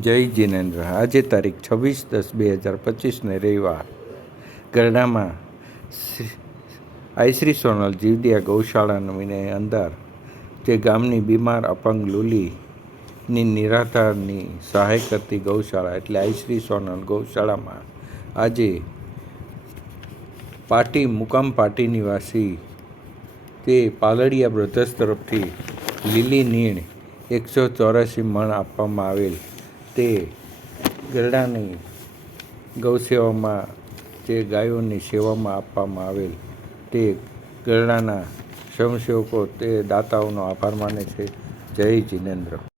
જય જીનેન્દ્ર. આજે તારીખ છવ્વીસ દસ બે હજાર પચીસને રવિવાર. ગરડામાં શ્રી- આઈ સોનલ જીવદિયા ગૌશાળાની અંદર જે ગામની બીમાર અપંગ લુલીની નિરાધારની સહાય કરતી ગૌશાળા એટલે આઈશ્રી સોનલ ગૌશાળામાં આજે પાટી, મુકામ પાટી નિવાસી તે પાલડિયા બ્રધર્સ તરફથી લીલી નીણ એકસો ચોરાસી મણ આપવામાં આવેલ તે ગરડાની ગૌસેવામાં જે ગાયોની સેવામાં આપવામાં આવેલ તે ગરડાના સ્વયંસેવકો તે દાતાઓનો આભાર માને છે. જય જિનેન્દ્ર.